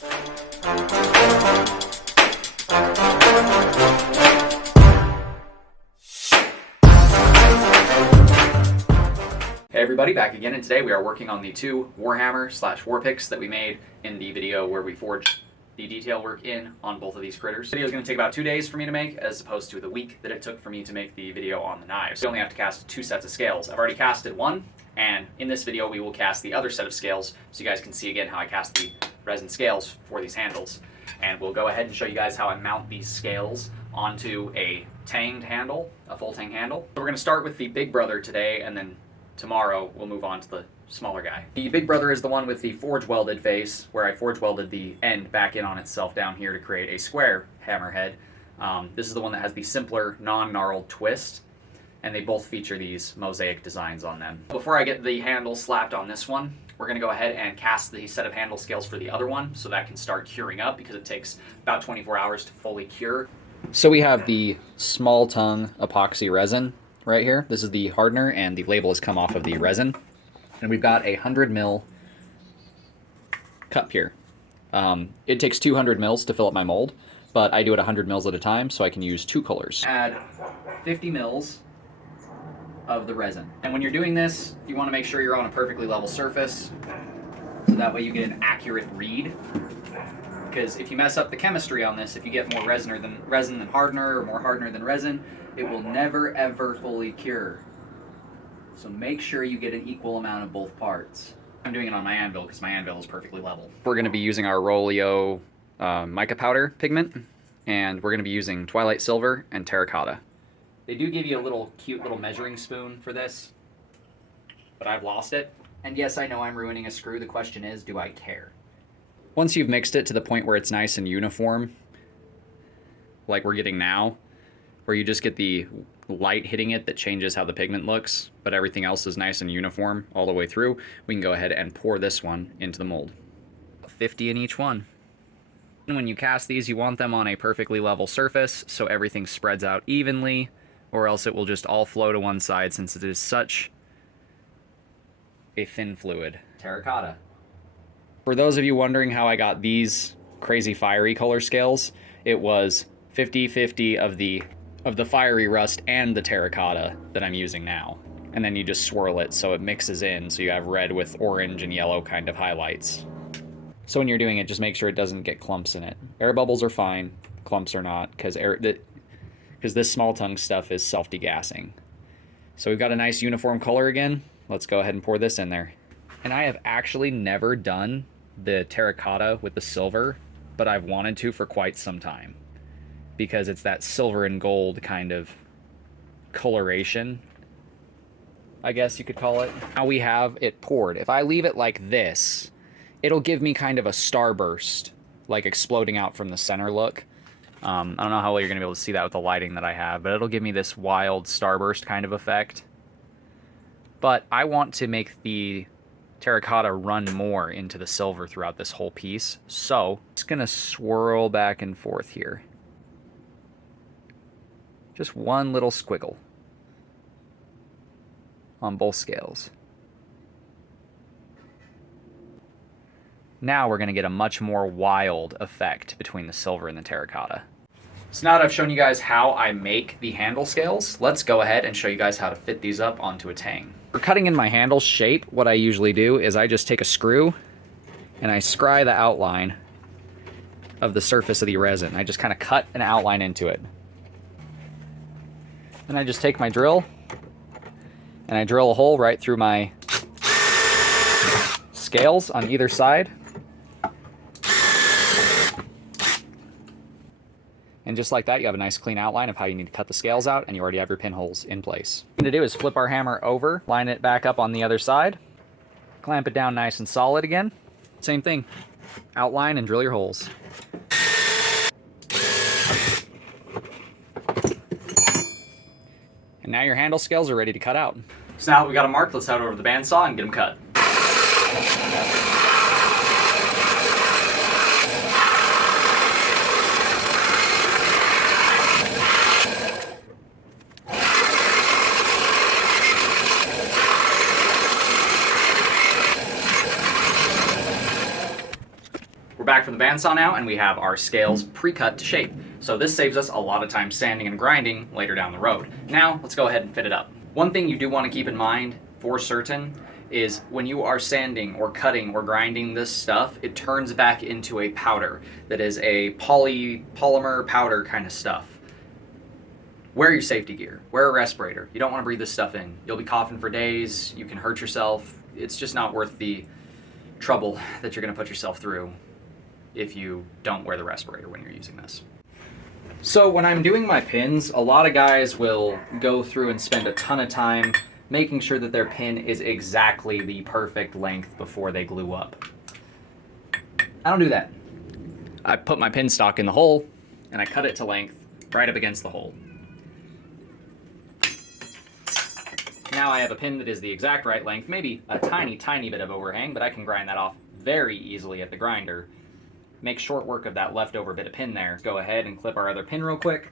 Hey everybody, back again, and today we are working on the two Warhammer / war picks that we made in the video where we forged the detail work in on both of these critters. The video is going to take about 2 days for me to make, as opposed to the week that it took for me to make the video on the knives. We only have to cast 2 sets of scales. I've already casted one, and in this video we will cast the other set of scales so you guys can see again how I cast the resin scales for these handles. And we'll go ahead and show you guys how I mount these scales onto a tanged handle, a full tang handle. So we're going to start with the big brother today, and then tomorrow we'll move on to the smaller guy. The big brother is the one with the forge welded face, where I forge welded the end back in on itself down here to create a square hammerhead. This is the one that has the simpler, non-gnarled twist, and they both feature these mosaic designs on them. Before I get the handle slapped on this one, we're going to go ahead and cast the set of handle scales for the other one so that can start curing up, because it takes about 24 hours to fully cure. So we have the small tongue epoxy resin right here. This is the hardener, and the label has come off of the resin. And we've got a 100 ml cup here. It takes 200 mils to fill up my mold, but I do it 100 mils at a time, so I can use 2 colors. Add 50 mils of the resin. And when you're doing this, you want to make sure you're on a perfectly level surface, so that way you get an accurate read. Because if you mess up the chemistry on this, if you get more resin than hardener, or more hardener than resin, it will never ever fully cure. So make sure you get an equal amount of both parts. I'm doing it on my anvil because my anvil is perfectly level. We're going to be using our Rolio mica powder pigment, and we're going to be using Twilight Silver and Terracotta. They do give you a little cute little measuring spoon for this, but I've lost it. And yes, I know I'm ruining a screw. The question is, do I care? Once you've mixed it to the point where it's nice and uniform, like we're getting now, where you just get the light hitting it that changes how the pigment looks, but everything else is nice and uniform all the way through, we can go ahead and pour this one into the mold. 50 in each one. And when you cast these, you want them on a perfectly level surface so everything spreads out evenly, or else it will just all flow to one side since it is such a thin fluid. Terracotta. For those of you wondering how I got these crazy fiery color scales, it was 50-50 of the fiery rust and the terracotta that I'm using now. And then you just swirl it so it mixes in, so you have red with orange and yellow kind of highlights. So when you're doing it, just make sure it doesn't get clumps in it. Air bubbles are fine, clumps are not, because this small tongue stuff is self-degassing. So we've got a nice uniform color again. Let's go ahead and pour this in there. And I have actually never done the terracotta with the silver, but I've wanted to for quite some time, because it's that silver and gold kind of coloration, I guess you could call it. Now we have it poured. If I leave it like this, it'll give me kind of a starburst, like exploding out from the center look. I don't know how well you're gonna be able to see that with the lighting that I have, but it'll give me this wild starburst kind of effect. But I want to make the terracotta run more into the silver throughout this whole piece, so I'm just gonna swirl back and forth here. Just one little squiggle on both scales. Now we're going to get a much more wild effect between the silver and the terracotta. So now that I've shown you guys how I make the handle scales, let's go ahead and show you guys how to fit these up onto a tang. For cutting in my handle shape, what I usually do is I just take a screw and I scry the outline of the surface of the resin. I just kind of cut an outline into it. Then I just take my drill and I drill a hole right through my scales on either side. And just like that, you have a nice clean outline of how you need to cut the scales out, and you already have your pinholes in place. What we're going to do is flip our hammer over, line it back up on the other side, clamp it down nice and solid again. Same thing, outline and drill your holes. And now your handle scales are ready to cut out. So now that we got them marked, let's head over to the bandsaw and get them cut. back from the bandsaw now, and we have our scales pre-cut to shape. So this saves us a lot of time sanding and grinding later down the road. Now, let's go ahead and fit it up. One thing you do want to keep in mind for certain is when you are sanding or cutting or grinding this stuff, it turns back into a powder that is a polymer powder kind of stuff. Wear your safety gear. Wear a respirator. You don't want to breathe this stuff in. You'll be coughing for days. You can hurt yourself. It's just not worth the trouble that you're going to put yourself through if you don't wear the respirator when you're using this. So when I'm doing my pins, a lot of guys will go through and spend a ton of time making sure that their pin is exactly the perfect length before they glue up. I don't do that. I put my pin stock in the hole and I cut it to length right up against the hole. Now I have a pin that is the exact right length, maybe a tiny, tiny bit of overhang, but I can grind that off very easily at the grinder. Make short work of that leftover bit of pin there. Go ahead and clip our other pin real quick.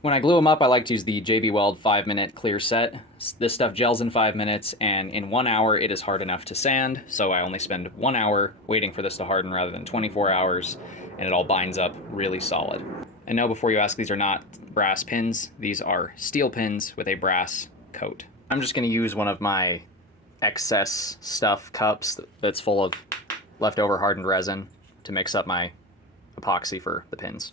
When I glue them up, I like to use the JB Weld 5-minute clear set. This stuff gels in 5 minutes, and in 1 hour it is hard enough to sand, so I only spend 1 hour waiting for this to harden rather than 24 hours, and it all binds up really solid. And no, before you ask, these are not brass pins. These are steel pins with a brass coat. I'm just going to use one of my excess stuff cups that's full of leftover hardened resin to mix up my epoxy for the pins.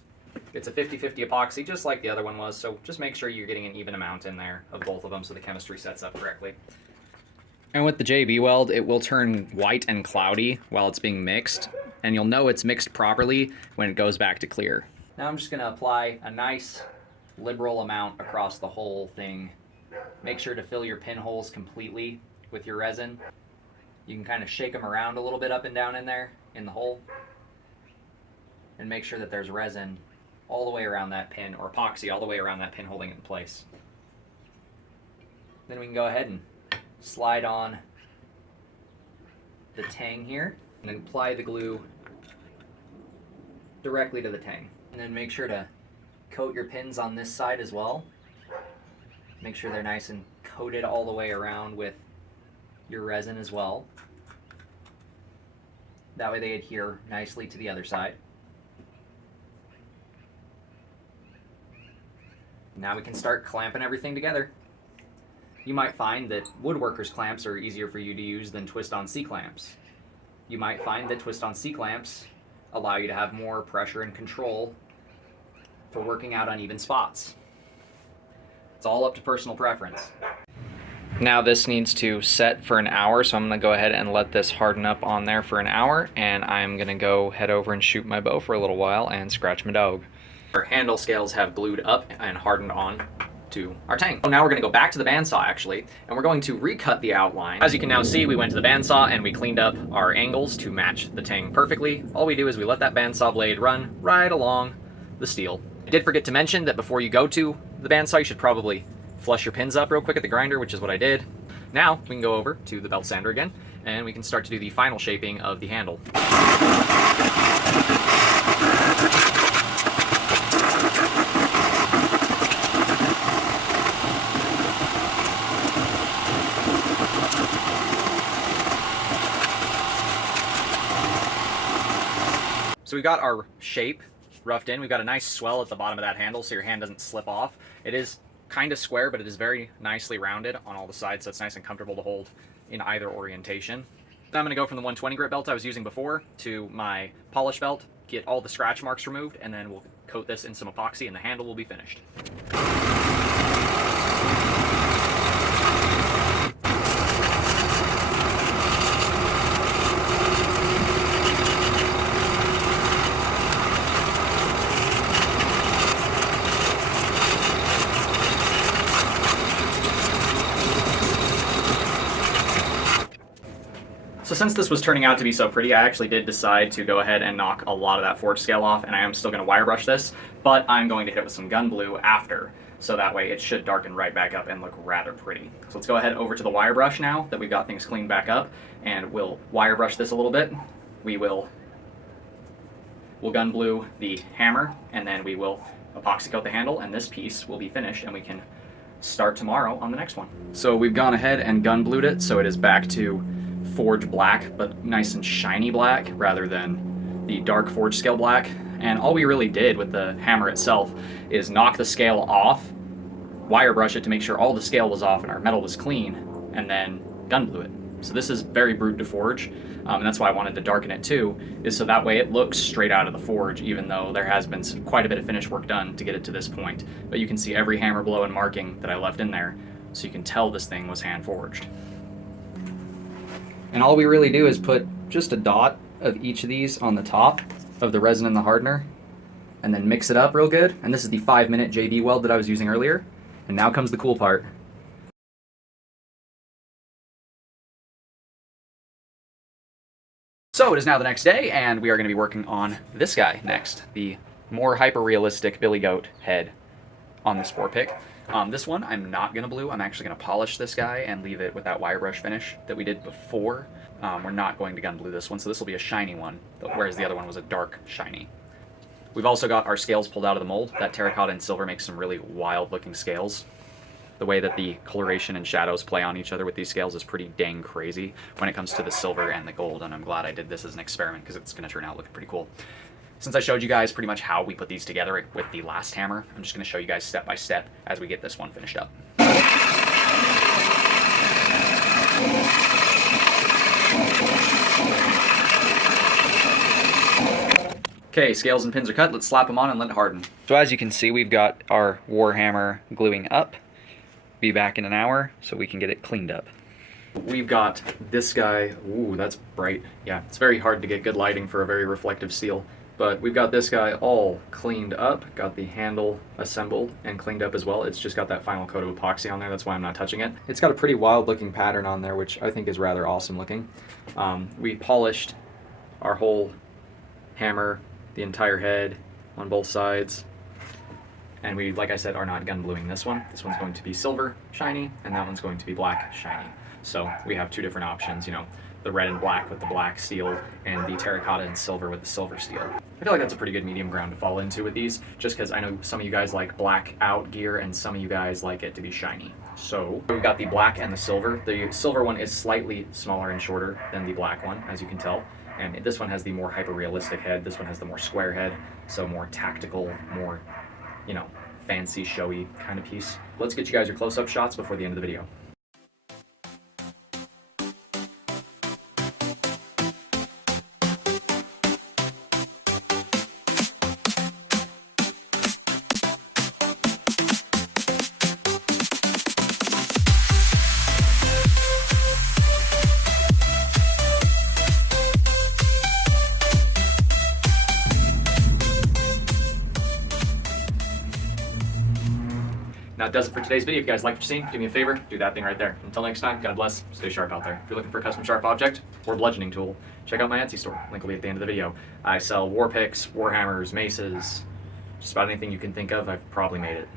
It's a 50-50 epoxy, just like the other one was, so just make sure you're getting an even amount in there of both of them so the chemistry sets up correctly. And with the JB Weld, it will turn white and cloudy while it's being mixed, and you'll know it's mixed properly when it goes back to clear. Now I'm just going to apply a nice liberal amount across the whole thing. Make sure to fill your pinholes completely with your resin. You can kind of shake them around a little bit up and down in there, in the hole. And make sure that there's resin all the way around that pin, or epoxy all the way around that pin holding it in place. Then we can go ahead and slide on the tang here, and then apply the glue directly to the tang. And then make sure to coat your pins on this side as well. Make sure they're nice and coated all the way around with your resin as well. That way they adhere nicely to the other side. Now we can start clamping everything together. You might find that woodworkers clamps are easier for you to use than twist-on C-clamps. You might find that twist-on C-clamps allow you to have more pressure and control for working out uneven spots. It's all up to personal preference. Now this needs to set for an hour, so I'm going to go ahead and let this harden up on there for an hour, and I'm going to go head over and shoot my bow for a little while and scratch my dog. Our handle scales have glued up and hardened on to our tang. Now we're going to go back to the bandsaw actually, and we're going to recut the outline. As you can now see, we went to the bandsaw and we cleaned up our angles to match the tang perfectly. All we do is we let that bandsaw blade run right along the steel. I did forget to mention that before you go to the bandsaw, you should probably flush your pins up real quick at the grinder, which is what I did. Now we can go over to the belt sander again, and we can start to do the final shaping of the handle. So we've got our shape roughed in. We've got a nice swell at the bottom of that handle so your hand doesn't slip off. It is kind of square, but it is very nicely rounded on all the sides, so it's nice and comfortable to hold in either orientation. Then I'm going to go from the 120 grit belt I was using before to my polish belt, get all the scratch marks removed, and then we'll coat this in some epoxy and the handle will be finished. So since this was turning out to be so pretty, I actually did decide to go ahead and knock a lot of that forge scale off, and I am still going to wire brush this, but I'm going to hit it with some gun blue after, so that way it should darken right back up and look rather pretty. So let's go ahead over to the wire brush now that we've got things cleaned back up, and we'll wire brush this a little bit. We'll gun blue the hammer, and then we will epoxy coat the handle, and this piece will be finished, and we can start tomorrow on the next one. So we've gone ahead and gun blued it, so it is back to forge black, but nice and shiny black rather than the dark forge scale black. And all we really did with the hammer itself is knock the scale off, wire brush it to make sure all the scale was off and our metal was clean, and then gun blew it. So this is very brute to forge, and that's why I wanted to darken it too, is so that way it looks straight out of the forge, even though there has been quite a bit of finish work done to get it to this point. But you can see every hammer blow and marking that I left in there, so you can tell this thing was hand forged. And all we really do is put just a dot of each of these on the top of the resin and the hardener, and then mix it up real good. And this is the 5-minute JD weld that I was using earlier. And now comes the cool part. So it is now the next day, and we are going to be working on this guy next, the more hyper-realistic Billy Goat head on this 4-pick. This one I'm not going to blue. I'm actually going to polish this guy and leave it with that wire brush finish that we did before. We're not going to gun blue this one, so this will be a shiny one, whereas the other one was a dark shiny. We've also got our scales pulled out of the mold. That terracotta and silver makes some really wild looking scales. The way that the coloration and shadows play on each other with these scales is pretty dang crazy when it comes to the silver and the gold, and I'm glad I did this as an experiment because it's going to turn out looking pretty cool. Since I showed you guys pretty much how we put these together with the last hammer, I'm just going to show you guys step by step as we get this one finished up. Okay, scales and pins are cut. Let's slap them on and let it harden. So as you can see, we've got our Warhammer gluing up. Be back in an hour so we can get it cleaned up. We've got this guy. Ooh, that's bright. Yeah, it's very hard to get good lighting for a very reflective steel. But we've got this guy all cleaned up, got the handle assembled and cleaned up as well. It's just got that final coat of epoxy on there, that's why I'm not touching it. It's got a pretty wild looking pattern on there, which I think is rather awesome looking. We polished our whole hammer, the entire head on both sides. And we, like I said, are not gun bluing this one. This one's going to be silver shiny, and that one's going to be black shiny. So we have two different options, you know, the red and black with the black steel, and the terracotta and silver with the silver steel. I feel like that's a pretty good medium ground to fall into with these, just because I know some of you guys like black out gear, and some of you guys like it to be shiny. So we've got the black and the silver. The silver one is slightly smaller and shorter than the black one, as you can tell. And this one has the more hyper-realistic head. This one has the more square head, so more tactical, more, you know, fancy, showy kind of piece. Let's get you guys your close-up shots before the end of the video. That does it for today's video. If you guys like what you've seen, do me a favor, do that thing right there. Until next time, God bless, stay sharp out there. If you're looking for a custom sharp object or bludgeoning tool, check out my Etsy store. Link will be at the end of the video. I sell war picks, warhammers, maces, just about anything you can think of, I've probably made it.